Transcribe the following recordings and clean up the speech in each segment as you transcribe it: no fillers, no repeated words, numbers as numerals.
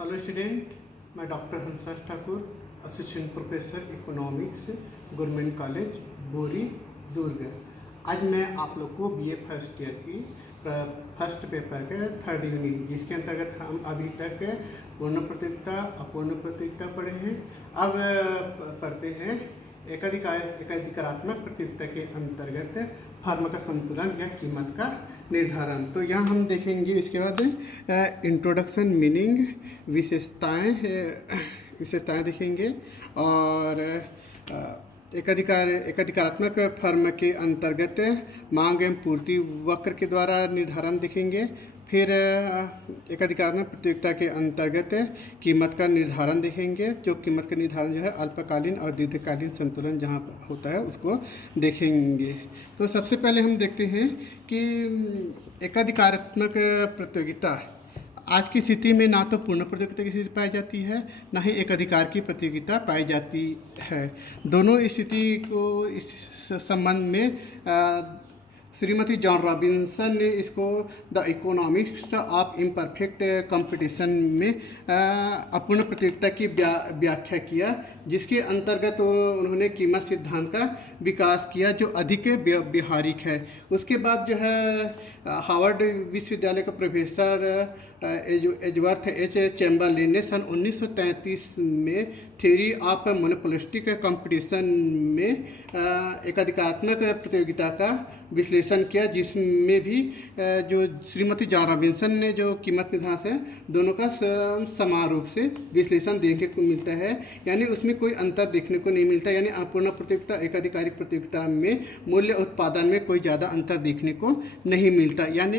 Hello student, मैं doctor Hansraj Thakur, assistant professor economics, government college बोरी, दुर्ग। आज मैं आप लोग को बीए फर्स्ट ईयर की फर्स्ट पेपर के थर्ड यूनिट, जिसके अंतर्गत हम अभी तक पूर्ण प्रतियोगिता, अपूर्ण प्रतियोगिता पढ़े हैं। अब पढ़ते हैं एकाधिकारात्मक प्रतियोगिता के अंतर्गत फर्म का संतुलन या कीमत का निर्धारण। तो यहाँ हम देखेंगे, इसके बाद इंट्रोडक्शन, मीनिंग, विशेषताएं देखेंगे और एकाधिकारात्मक फर्म के अंतर्गत मांग एवं पूर्ति वक्र के द्वारा निर्धारण देखेंगे। फिर एकाधिकारात्मक प्रतियोगिता के अंतर्गत कीमत का निर्धारण देखेंगे। जो कीमत का निर्धारण जो है अल्पकालीन और दीर्घकालीन संतुलन जहाँ होता है उसको देखेंगे। तो सबसे पहले हम देखते हैं कि एकाधिकारात्मक प्रतियोगिता आज की स्थिति में ना तो पूर्ण प्रतियोगिता की स्थिति पाई जाती है, ना ही एक अधिकार की प्रतियोगिता पाई जाती है। दोनों स्थिति को इस संबंध में श्रीमती जॉन रॉबिन्सन ने इसको the economics of imperfect competition में अपूर्ण प्रतियोगिता की व्याख्या किया, जिसके अंतर्गत उन्होंने कीमत सिद्धांत का विकास किया जो अधिक व्यवहारिक है। उसके बाद जो है हार्वर्ड विश्वविद्यालय का प्रोफेसर एजवर्थ एच चैम्बरलिन ने सन 1933 में थ्योरी ऑफ मोनोपोलिस्टिक कंपटीशन में एकाधिकारात्मक प्रतियोगिता का विश्लेषण किया, जिसमें भी जो श्रीमती जॉन रॉबिन्सन ने जो कीमत निर्धारण है दोनों का समान रूप से विश्लेषण देखने को मिलता है, यानी उसमें कोई अंतर देखने को नहीं मिलता। यानी अपूर्ण प्रतियोगिता एकाधिकारिक प्रतियोगिता में मूल्य उत्पादन में कोई ज़्यादा अंतर देखने को नहीं मिलता। यानी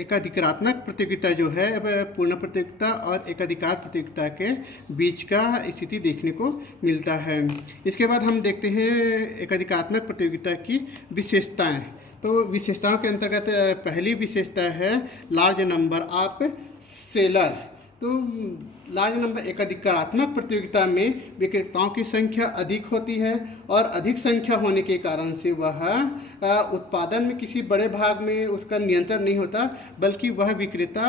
एकाधिकारात्मक प्रतियोगिता जो है पूर्ण प्रतियोगिता और एकाधिकार प्रतियोगिता के बीच का स्थिति देखने को मिलता है। इसके बाद हम देखते हैं एकाधिकारात्मक प्रतियोगिता की विशेषताएं। तो विशेषताओं के अंतर्गत पहली विशेषता है लार्ज नंबर ऑफ सेलर। तो लार्ज नंबर एकाधिकारात्मक प्रतियोगिता में विक्रेताओं की संख्या अधिक होती है और अधिक संख्या होने के कारण से वह उत्पादन में किसी बड़े भाग में उसका नियंत्रण नहीं होता, बल्कि वह विक्रेता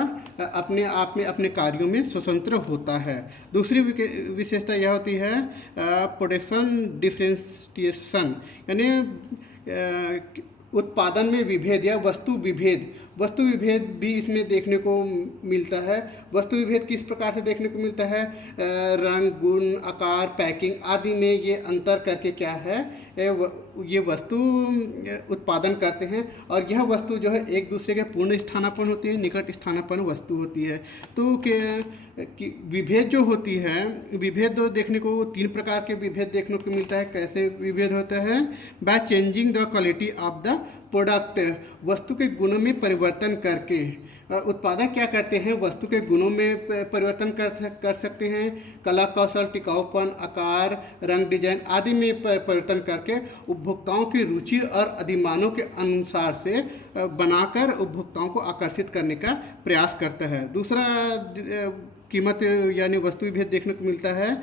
अपने आप में अपने कार्यों में स्वतंत्र होता है। दूसरी विशेषता यह होती है प्रोडक्शन डिफरेंशिएशन, यानी उत्पादन में विभेद या वस्तु विभेद भी इसमें देखने को मिलता है। वस्तु विभेद किस प्रकार से देखने को मिलता है? रंग, गुण, आकार, पैकिंग आदि में ये अंतर करके क्या है, ये वस्तु उत्पादन करते हैं और यह वस्तु जो है एक दूसरे के पूर्ण स्थानापन्न होती है, निकट स्थानापन्न वस्तु होती है। तो विभेद जो होती है, विभेद देखने को तीन प्रकार के विभेद देखने को मिलता है। कैसे विभेद होता है? By changing the quality of the product, वस्तु के गुणों में परिवर्तन करके। उत्पादक क्या करते हैं? वस्तु के गुणों में परिवर्तन कर सकते हैं। कला कौशल, टिकाऊपन, आकार, रंग, डिजाइन आदि में परिवर्तन करके उपभोक्ताओं की रुचि और अधिमानों के अनुसार से बनाकर उपभोक्ताओं को आकर्षित करने का प्रयास करता है। दूसरा कीमत यानी वस्तु विभेद देखने को मिलता है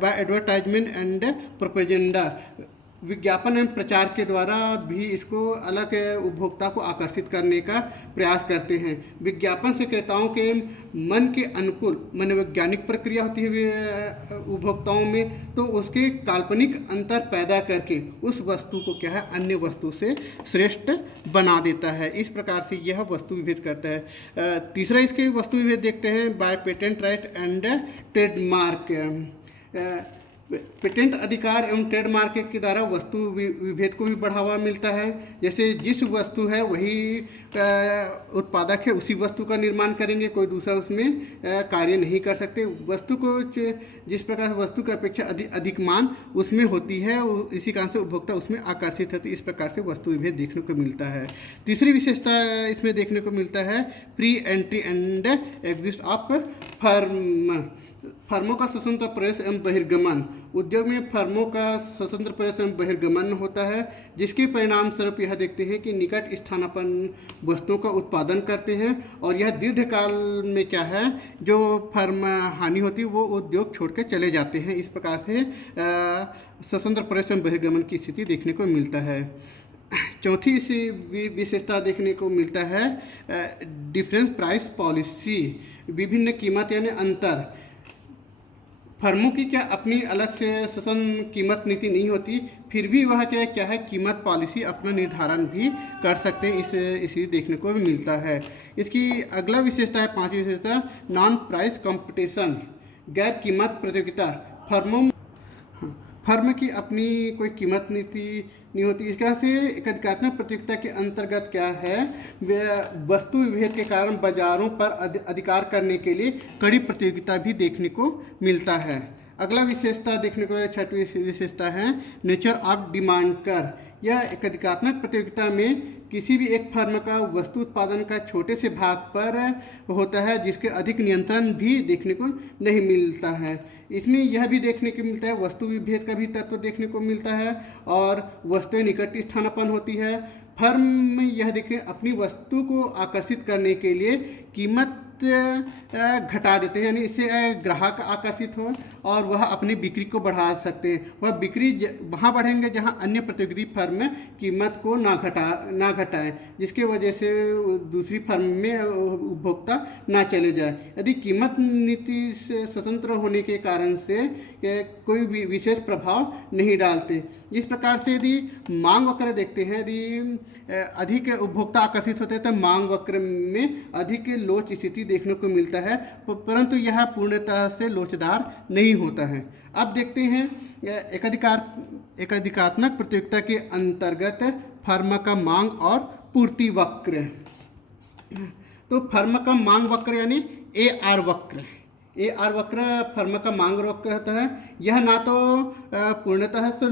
बाय एडवर्टाइजमेंट एंड प्रोपेगेंडा, विज्ञापन एवं प्रचार के द्वारा भी इसको अलग उपभोक्ता को आकर्षित करने का प्रयास करते हैं। विज्ञापन से क्रेताओं के मन के अनुकूल मनोवैज्ञानिक प्रक्रिया होती है उपभोक्ताओं में, तो उसके काल्पनिक अंतर पैदा करके उस वस्तु को क्या है अन्य वस्तु से श्रेष्ठ बना देता है। इस प्रकार से यह वस्तु विभेद करता है। तीसरा इसके वस्तु विभेद देखते हैं by patent right and trademark, patent अधिकार एवं ट्रेडमार्क के द्वारा वस्तु विभेद को भी बढ़ावा मिलता है। जैसे जिस वस्तु है वही उत्पादक है उसी वस्तु का निर्माण करेंगे, कोई दूसरा उसमें कार्य नहीं कर सकते। वस्तु को जिस प्रकार वस्तु की अपेक्षा अधिक मांग उसमें होती है, इसी कारण से उपभोक्ता उसमें आकर्षित होती है। इस प्रकार से वस्तु विभेद देखने को मिलता है। तीसरी विशेषता इसमें देखने को मिलता है pre entry and exit of firm, फर्मों का स्वतंत्र प्रवेश एवं बहिर्गमन। उद्योग में फर्मों का स्वतंत्र प्रवेश एवं बहिर्गमन होता है, जिसके परिणाम स्वरूप यह देखते हैं कि निकट स्थानापन्न वस्तुओं का उत्पादन करते हैं और यह दीर्घकाल में क्या है जो फर्म हानि होती है वो उद्योग छोड़ के चले जाते हैं। इस प्रकार से स्वतंत्र प्रवेश एवं बहिर्गमन की स्थिति देखने को मिलता है। चौथी इसी विशेषता देखने को मिलता है डिफरेंस प्राइस पॉलिसी। विभिन्न कीमत यानी अंतर। फर्मों की क्या अपनी अलग से ससन कीमत नीति नहीं होती, फिर भी वह क्या है कीमत पॉलिसी अपना निर्धारण भी कर सकते हैं, इसी देखने को भी मिलता है। इसकी अगला विशेषता है, पांचवी विशेषता, नॉन प्राइस कंपटीशन, गैर कीमत प्रतियोगिता। फर्म की अपनी कोई कीमत नीति नहीं होती। इसका से एकाधिकात्मक प्रतियोगिता के अंतर्गत क्या है, वस्तु विभेद के कारण बाजारों पर अधिकार करने के लिए कड़ी प्रतियोगिता भी देखने को मिलता है। अगला विशेषता देखने को, छठवीं विशेषता है नेचर ऑफ डिमांड कर। यह एकाधिकात्मक प्रतियोगिता में किसी भी एक फर्म का वस्तु उत्पादन का छोटे से भाग पर होता है, जिसके अधिक नियंत्रण भी देखने को नहीं मिलता है। इसमें यह भी देखने को मिलता है, वस्तु विभेद का भी तत्व देखने को मिलता है और वस्तुएं निकट स्थानापन्न होती है। फर्म में यह देखें अपनी वस्तु को आकर्षित करने के लिए कीमत घटा देते हैं, यानी इससे ग्राहक आकर्षित हो और वह अपनी बिक्री को बढ़ा सकते हैं। वह बिक्री वहाँ बढ़ेंगे जहाँ अन्य प्रतियोगी फर्म कीमत को ना घटाए, जिसके वजह से दूसरी फर्म में उपभोक्ता ना चले जाए। यदि कीमत नीति से स्वतंत्र होने के कारण से कोई भी विशेष प्रभाव नहीं डालते। इस प्रकार से यदि मांग वक्र देखते हैं, यदि अधिक उपभोक्ता आकर्षित होते हैं तो मांग वक्र में अधिक लोच स्थिति देखने को मिलता है, परंतु यह पूर्णतः से लोचदार नहीं होता है। अब देखते हैं एकाधिकात्मक प्रतियोगिता के अंतर्गत फर्म का मांग और पूर्ति वक्र। तो फर्म का मांग वक्र यानी AR वक्र। AR वक्र फर्म का मांग वक्र होता है। यह ना तो पूर्णतः से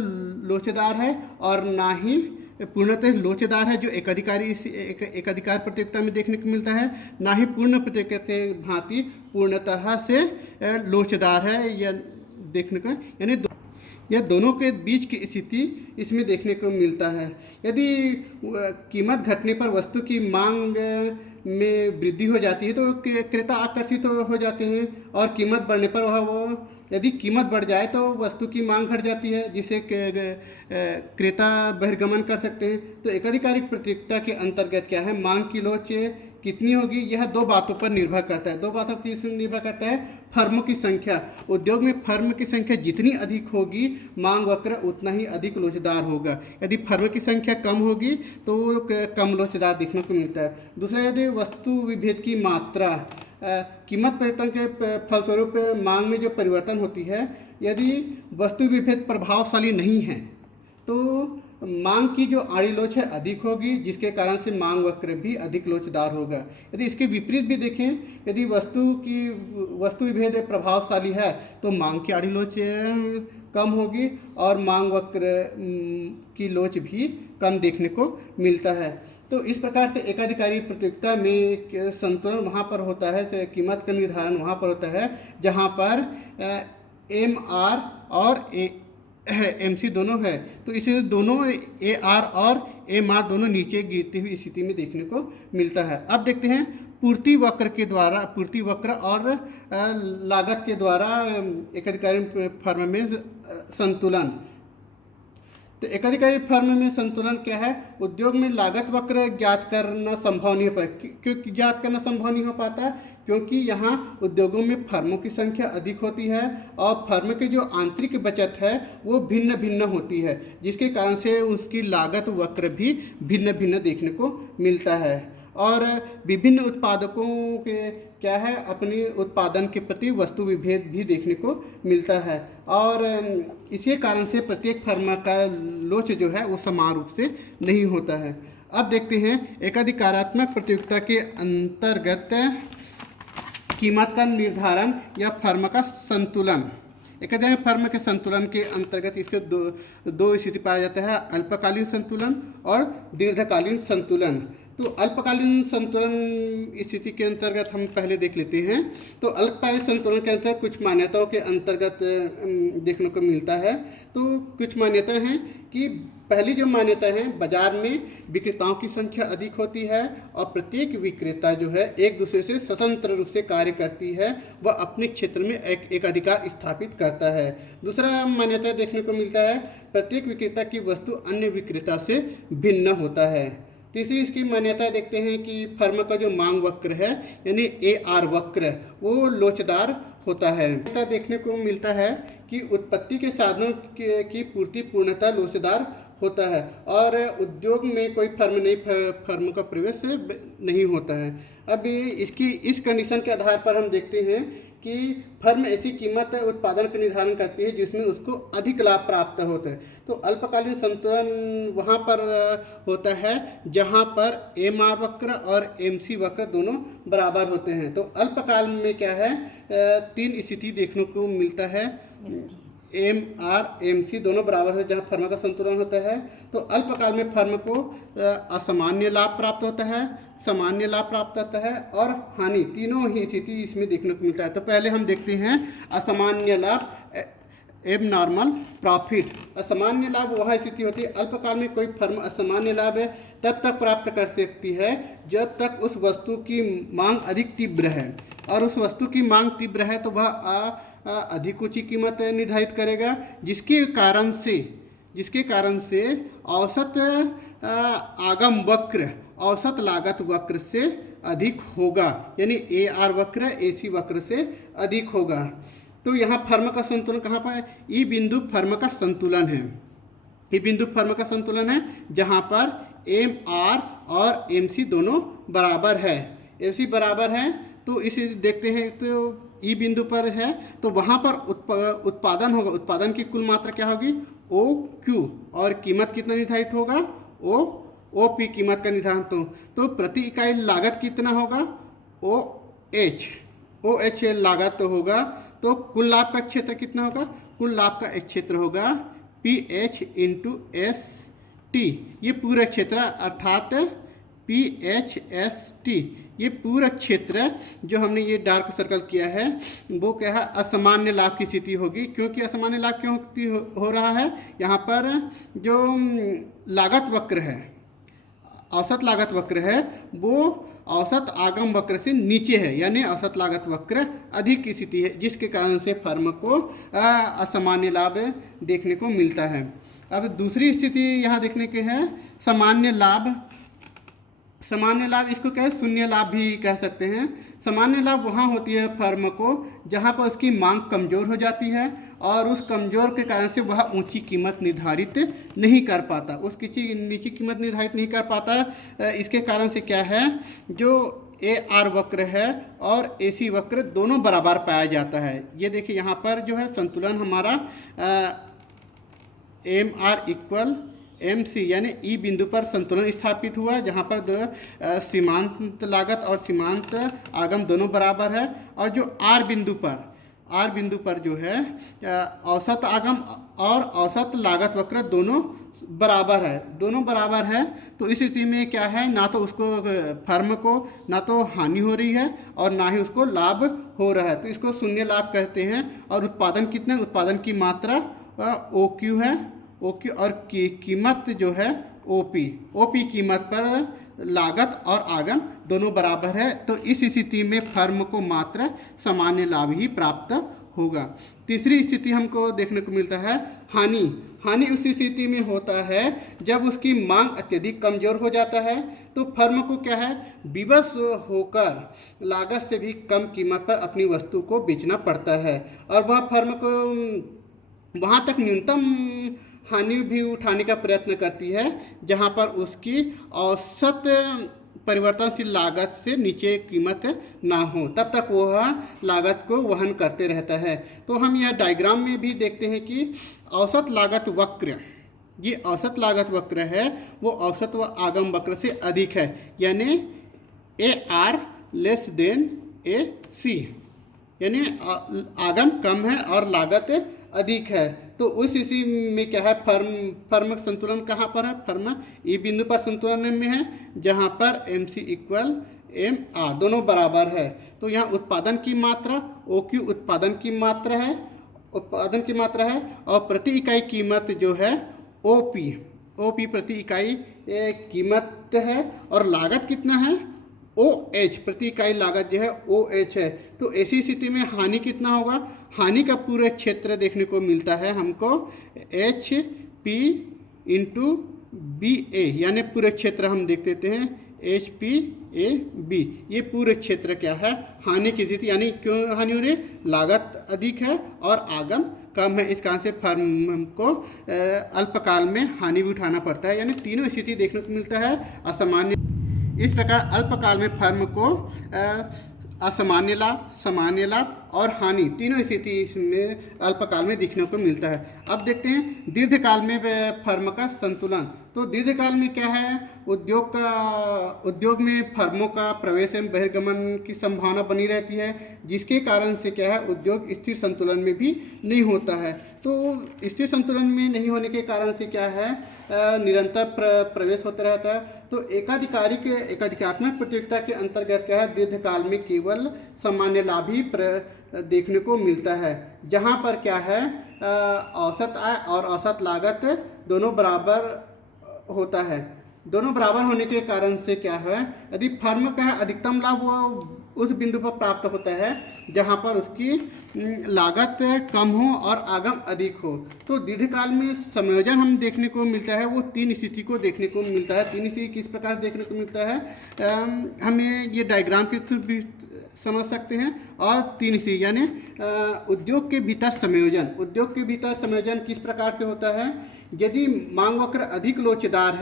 लोचदार है और ना ही पूर्णतः लोचदार है, जो एकाधिकार प्रतियोगिता में देखने को मिलता है, ना ही पूर्ण प्रतियोगिता के भांति पूर्णतः से लोचदार है। यह देखने को यानी यह दोनों के बीच की स्थिति इसमें देखने को मिलता है। यदि कीमत घटने पर वस्तु की मांग में वृद्धि हो जाती है तो क्रेता आकर्षित हो जाते हैं, और कीमत बढ़ने पर वो यदि कीमत बढ़ जाए तो वस्तु की मांग घट जाती है, जिससे क्रेता बहिर्गमन कर सकते हैं। तो एकाधिकार प्रतियोगिता के अंतर्गत क्या है, मांग की लोच कितनी होगी, यह दो बातों पर निर्भर करता है। दो बातों की निर्भर करता है, फर्मों की संख्या। उद्योग में फर्म की संख्या जितनी अधिक होगी, मांग वक्र उतना ही अधिक लोचदार होगा। यदि फर्म की संख्या कम होगी तो कम लोचदार देखने को मिलता है। दूसरा, यदि वस्तु विभेद की मात्रा, कीमत परिवर्तन के फलस्वरूप मांग में जो परिवर्तन होती है, यदि वस्तु विभेद प्रभावशाली नहीं है तो मांग की जो आड़ी लोच है अधिक होगी, जिसके कारण से मांग वक्र भी अधिक लोचदार होगा। यदि इसके विपरीत भी देखें, यदि वस्तु विभेद प्रभावशाली है तो मांग की आड़ी लोच कम होगी और मांग वक्र की लोच भी कम देखने को मिलता है। तो इस प्रकार से एकाधिकारी प्रतियोगिता में संतुलन वहाँ पर होता है, कीमत का निर्धारण वहाँ पर होता है जहाँ पर MR और MC दोनों है। तो इसे दोनों AR और MR दोनों नीचे गिरती हुई स्थिति में देखने को मिलता है। अब देखते हैं पूर्ति वक्र और लागत के द्वारा एकाधिकारी फर्म में संतुलन। तो एकाधिकारी फर्म में संतुलन क्या है, उद्योग में लागत वक्र ज्ञात करना संभव नहीं हो पाता। क्यों ज्ञात करना संभव नहीं हो पाता? क्योंकि यहाँ उद्योगों में फर्मों की संख्या अधिक होती है और फर्म की जो आंतरिक बचत है वो भिन्न भिन्न होती है, जिसके कारण से उसकी लागत वक्र भी भिन्न भिन्न देखने को मिलता है। और विभिन्न उत्पादकों के क्या है, अपनी उत्पादन के प्रति वस्तु विभेद भी देखने को मिलता है, और इसी कारण से प्रत्येक फर्म का लोच जो है वो समान रूप से नहीं होता है। अब देखते हैं एकाधिकारात्मक प्रतियोगिता के अंतर्गत कीमत का निर्धारण या फर्म का संतुलन। एकाधिकार फर्म के संतुलन के अंतर्गत इसके दो स्थिति पाया जाता है, अल्पकालीन संतुलन और दीर्घकालीन संतुलन। तो अल्पकालीन संतुलन स्थिति के अंतर्गत हम पहले देख लेते हैं। तो अल्पकालीन संतुलन के अंतर्गत कुछ मान्यताओं के अंतर्गत देखने को मिलता है। तो कुछ मान्यताएं हैं कि पहली जो मान्यता है, बाजार में विक्रेताओं की संख्या अधिक होती है और प्रत्येक विक्रेता जो है एक दूसरे से स्वतंत्र रूप से कार्य करती है, वह अपने क्षेत्र में एक अधिकार स्थापित करता है। दूसरा मान्यता देखने को मिलता है, प्रत्येक विक्रेता की वस्तु अन्य विक्रेता से भिन्न होता है। तीसरी इसकी मान्यता देखते हैं कि फर्म का जो मांग वक्र है यानी AR वक्र वो लोचदार होता है। देखने को मिलता है कि उत्पत्ति के साधनों की पूर्ति पूर्णतः लोचदार होता है और उद्योग में कोई फर्म का प्रवेश नहीं होता है। अब इसकी इस कंडीशन के आधार पर हम देखते हैं कि फर्म ऐसी कीमत उत्पादन का निर्धारण करती है जिसमें उसको अधिक लाभ प्राप्त होता है। तो अल्पकालीन संतुलन वहाँ पर होता है जहाँ पर MR वक्र और MC वक्र दोनों बराबर होते हैं। तो अल्पकाल में क्या है, तीन स्थिति देखने को मिलता है, MR MC दोनों बराबर है जहाँ फर्म का संतुलन होता है। तो अल्पकाल में फर्म को असामान्य लाभ प्राप्त होता है, सामान्य लाभ प्राप्त होता है और हानि, तीनों ही स्थिति इसमें देखने को मिलता है। तो पहले हम देखते हैं असामान्य लाभ, एबनॉर्मल प्रॉफिट। असामान्य लाभ वह स्थिति होती है, अल्पकाल में कोई फर्म असामान्य लाभ तब तक प्राप्त कर सकती है जब तक उस वस्तु की मांग अधिक तीव्र है, और उस वस्तु की मांग तीव्र है तो वह अधिक ऊंची कीमत निर्धारित करेगा, जिसके कारण से औसत आगम वक्र औसत लागत वक्र से अधिक होगा, यानी AR वक्र AC वक्र से अधिक होगा। तो यहाँ फर्म का संतुलन कहाँ पर है, ई बिंदु फर्म का संतुलन है। ये बिंदु फर्म का संतुलन है जहाँ पर MR और MC दोनों बराबर है। MC बराबर है तो इसे देखते हैं, तो ई बिंदु पर है तो वहाँ पर उत्पादन होगा, उत्पादन की कुल मात्रा क्या होगी OQ, और कीमत कितना निर्धारित होगा OP कीमत का निर्धारण। तो प्रति इकाई लागत कितना होगा OH लागत तो होगा। तो कुल लाभ का क्षेत्र कितना होगा, कुल लाभ का एक क्षेत्र होगा PH × ST, ये पूरा क्षेत्र अर्थात PHST, ये पूरा क्षेत्र जो हमने ये डार्क सर्कल किया है वो क्या है, असामान्य लाभ की स्थिति होगी। क्योंकि असामान्य लाभ क्यों हो रहा है, यहाँ पर जो लागत वक्र है, औसत लागत वक्र है वो औसत आगम वक्र से नीचे है, यानी औसत लागत वक्र अधिक की स्थिति है, जिसके कारण से फर्म को असामान्य लाभ देखने को मिलता है। अब दूसरी स्थिति यहाँ देखने के है सामान्य लाभ। सामान्य लाभ इसको क्या है, शून्य लाभ भी कह सकते हैं। सामान्य लाभ वहाँ होती है फर्म को जहाँ पर उसकी मांग कमज़ोर हो जाती है और उस कमज़ोर के कारण से वह ऊंची कीमत निर्धारित नहीं कर पाता, उसकी नीची कीमत निर्धारित नहीं कर पाता। इसके कारण से क्या है, जो AR वक्र है और AC वक्र दोनों बराबर पाया जाता है। ये देखिए यहाँ पर जो है संतुलन हमारा MR = MC, यानी ई बिंदु पर संतुलन स्थापित हुआ जहाँ पर सीमांत लागत और सीमांत आगम दोनों बराबर है, और जो R बिंदु पर जो है औसत आगम और औसत लागत वक्र दोनों बराबर है। तो इस स्थिति में क्या है, ना तो उसको फर्म को ना तो हानि हो रही है और ना ही उसको लाभ हो रहा है, तो इसको शून्य लाभ कहते हैं। और उत्पादन कितने, उत्पादन की मात्रा OQ है, OQ, और कीमत जो है OP कीमत पर लागत और आगम दोनों बराबर है। तो इस स्थिति में फर्म को मात्र सामान्य लाभ ही प्राप्त होगा। तीसरी स्थिति हमको देखने को मिलता है हानि उस स्थिति में होता है जब उसकी मांग अत्यधिक कमज़ोर हो जाता है, तो फर्म को क्या है, विवश होकर लागत से भी कम कीमत पर अपनी वस्तु को बेचना पड़ता है, और वह फर्म को वहाँ तक न्यूनतम हानि भी उठाने का प्रयत्न करती है जहाँ पर उसकी औसत परिवर्तनशील लागत से नीचे कीमत ना हो, तब तक वह लागत को वहन करते रहता है। तो हम यह डायग्राम में भी देखते हैं कि औसत लागत वक्र, ये औसत लागत वक्र है वो औसत व आगम वक्र से अधिक है, यानी AR AC, यानी आगम कम है और लागत अधिक है। तो उस स्थिति में क्या है, फर्म संतुलन कहाँ पर है, फर्म ई बिंदु पर संतुलन में है, जहाँ पर M C equal M R दोनों बराबर है। तो यहाँ उत्पादन की मात्रा ओ क्यू उत्पादन की मात्रा है और प्रति इकाई कीमत जो है ओ पी प्रति इकाई कीमत है, और लागत कितना है ओ एच प्रति इकाई लागत जो है ओ एच है। तो ऐसी स्थिति में हानि कितना होगा, हानि का पूरे क्षेत्र देखने को मिलता है हमको एच पी इंटू बी ए, यानी पूरे क्षेत्र हम देख लेते हैं एच पी ए बी, ये पूरे क्षेत्र क्या है हानि की स्थिति, यानी क्यों हानि हो रही है, लागत अधिक है और आगम कम है। इस कारण से फर्म को अल्पकाल में हानि भी उठाना पड़ता है, यानी तीनों स्थिति देखने को मिलता है असामान्य। इस प्रकार अल्पकाल में फर्म को असामान्य लाभ, सामान्य लाभ और हानि तीनों स्थिति इसमें अल्पकाल में दिखने को मिलता है। अब देखते हैं दीर्घकाल में फर्म का संतुलन। तो दीर्घकाल में क्या है, उद्योग में फर्मों का प्रवेश एवं बहिर्गमन की संभावना बनी रहती है, जिसके कारण से क्या है उद्योग स्थिर संतुलन में भी नहीं होता है। तो स्थिर संतुलन में नहीं होने के कारण से क्या है निरंतर प्रवेश होता रहता है। तो एकाधिकात्मक प्रतियोगिता के अंतर्गत क्या है दीर्घकाल में केवल सामान्य लाभ ही देखने को मिलता है, जहाँ पर क्या है औसत आय और औसत लागत दोनों बराबर होता है। दोनों बराबर होने के कारण से क्या है, यदि फर्म का अधिकतम लाभ वो उस बिंदु पर प्राप्त होता है जहाँ पर उसकी लागत कम हो और आगम अधिक हो। तो दीर्घकाल में संयोजन हम देखने को मिलता है, वो तीन स्थिति को देखने को मिलता है। तीन स्थिति किस प्रकार देखने को मिलता है, हमें ये डायग्राम के थ्रू भी समझ सकते हैं। और तीन स्थिति यानी उद्योग के भीतर संयोजन किस प्रकार से होता है, यदि मांग वक्र अधिक लोचदार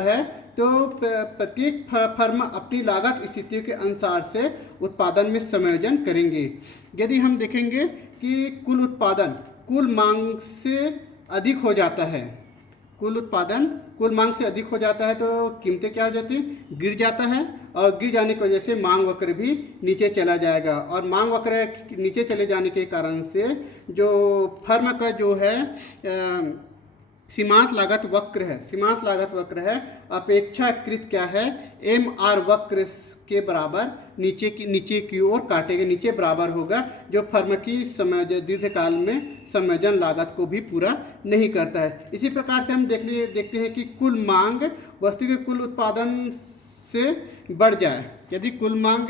है तो प्रत्येक फर्म अपनी लागत स्थितियों के अनुसार से उत्पादन में समायोजन करेंगे। यदि हम देखेंगे कि कुल उत्पादन कुल मांग से अधिक हो जाता है, कुल मांग से अधिक हो जाता है तो कीमतें क्या हो जाती है, गिर जाता है, और गिर जाने की वजह से मांग वक्र भी नीचे चला जाएगा। और मांग वक्र नीचे चले जाने के कारण से जो फर्म का जो है सीमांत लागत वक्र है अपेक्षाकृत क्या है एम आर वक्र के बराबर नीचे की ओर काटेगा, नीचे बराबर होगा, जो फर्म की दीर्घकाल में समायोजन लागत को भी पूरा नहीं करता है। इसी प्रकार से हम देखते हैं कि कुल मांग वस्तु के कुल उत्पादन से बढ़ जाए। यदि कुल मांग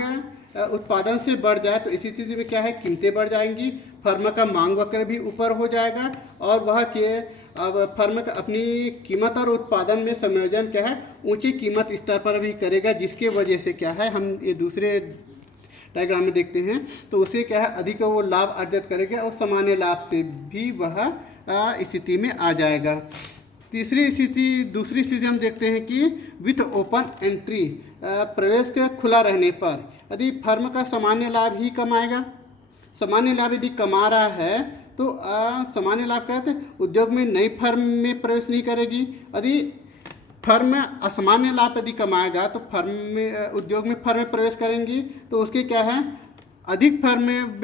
उत्पादन से बढ़ जाए तो इसी स्थिति में क्या है कीमतें बढ़ जाएंगी, फर्म का मांग वक्र भी ऊपर हो जाएगा, और वह के अब फर्म का अपनी कीमत और उत्पादन में संयोजन क्या है ऊंची कीमत स्तर पर भी करेगा, जिसके वजह से क्या है हम ये दूसरे डायग्राम में देखते हैं तो उसे क्या है अधिक वो लाभ अर्जित करेगा और सामान्य लाभ से भी वह स्थिति में आ जाएगा। दूसरी स्थिति हम देखते हैं कि विथ ओपन एंट्री प्रवेश के खुला रहने पर यदि फर्म का सामान्य लाभ ही कमाएगा, सामान्य लाभ यदि कमा रहा है तो सामान्य लाभ कहते उद्योग में नई फर्म में प्रवेश नहीं करेगी। यदि फर्म असामान्य लाभ यदि कमाएगा तो उद्योग में फर्म में प्रवेश करेंगी तो उसके क्या है अधिक फर्म में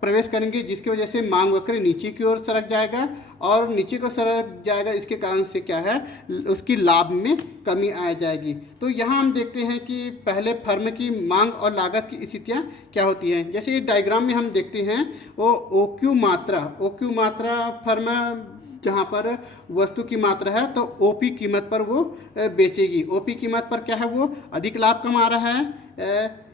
प्रवेश करेंगे, जिसकी वजह से मांग वक्र नीचे की ओर सरक जाएगा, और नीचे को सरक जाएगा इसके कारण से क्या है उसकी लाभ में कमी आ जाएगी। तो यहाँ हम देखते हैं कि पहले फर्म की मांग और लागत की स्थितियाँ क्या होती हैं। जैसे ये डायग्राम में हम देखते हैं वो ओ क्यू मात्रा फर्म जहाँ पर वस्तु की मात्रा है तो ओपी कीमत पर वो बेचेगी। ओपी कीमत पर क्या है वो अधिक लाभ कमा रहा है,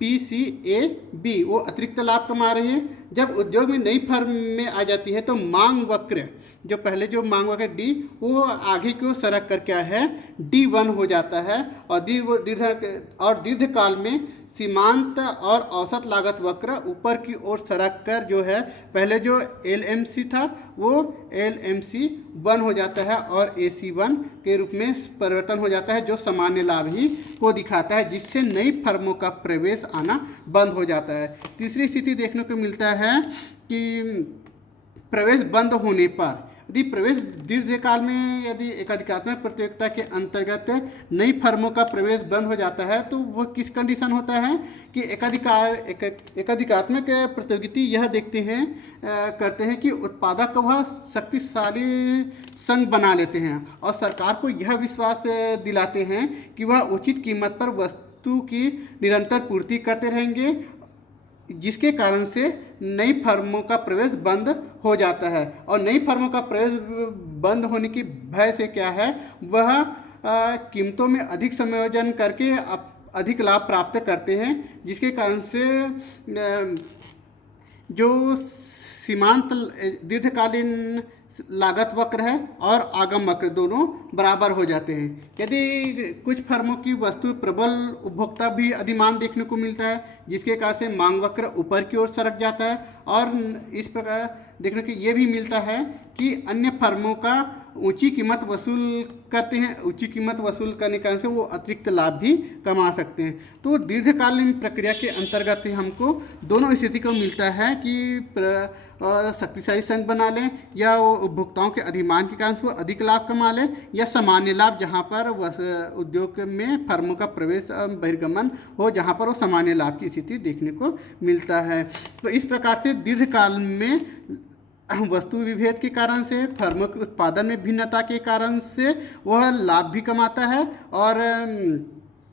PCAB वो अतिरिक्त लाभ कमा रही है। जब उद्योग में नई फर्म में आ जाती है तो मांग वक्र जो पहले जो मांग वक्र D वो आगे की ओर सरक कर क्या है D1 हो जाता है, और दीर्घकाल में सीमांत और औसत लागत वक्र ऊपर की ओर सरक कर जो है पहले जो LMC था वो LMC1 हो जाता है और AC1 के रूप में परिवर्तन हो जाता है, जो सामान्य लाभ ही को दिखाता है, जिससे नई फर्मों का प्रवेश आना बंद हो जाता है। तीसरी स्थिति देखने को मिलता है कि प्रवेश बंद होने पर यदि प्रवेश दीर्घकाल में यदि एकाधिकात्मक प्रतियोगिता के अंतर्गत नई फर्मों का प्रवेश बंद हो जाता है तो वह किस कंडीशन होता है कि एकाधिकात्मक प्रतियोगिता यह देखते हैं करते हैं कि उत्पादक वह शक्तिशाली संघ बना लेते हैं और सरकार को यह विश्वास दिलाते हैं कि वह उचित कीमत पर वस्तु की निरंतर पूर्ति करते रहेंगे, जिसके कारण से नई फर्मों का प्रवेश बंद हो जाता है। और नई फर्मों का प्रवेश बंद होने की भय से क्या है, वह कीमतों में अधिक समायोजन करके अधिक लाभ प्राप्त करते हैं, जिसके कारण से जो सीमांत दीर्घकालीन लागत वक्र है और आगम वक्र दोनों बराबर हो जाते हैं। यदि कुछ फर्मों की वस्तु प्रबल उपभोक्ता भी अधिमान देखने को मिलता है, जिसके कारण से मांग वक्र ऊपर की ओर सरक जाता है, और इस प्रकार देखने को ये भी मिलता है कि अन्य फर्मों का ऊंची कीमत वसूल करते हैं, ऊंची कीमत वसूल करने के कारण से वो अतिरिक्त लाभ भी कमा सकते हैं। तो दीर्घकालीन प्रक्रिया के अंतर्गत हमको दोनों स्थिति को मिलता है कि शक्तिशाली संघ बना लें या वो उपभोक्ताओं के अधिमान के कारण से वो अधिक लाभ कमा लें, या सामान्य लाभ जहाँ पर उद्योग में फर्मों का प्रवेश बहिर्गमन हो, जहाँ पर वो सामान्य लाभ की स्थिति देखने को मिलता है। तो इस प्रकार से दीर्घकाल में वस्तु विभेद के कारण से, फर्मों के उत्पादन में भिन्नता के कारण से वह लाभ भी कमाता है, और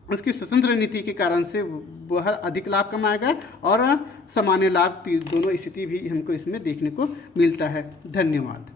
उसकी स्वतंत्र नीति के कारण से वह अधिक लाभ कमाएगा, और सामान्य लाभ दोनों स्थिति भी हमको इसमें देखने को मिलता है। धन्यवाद।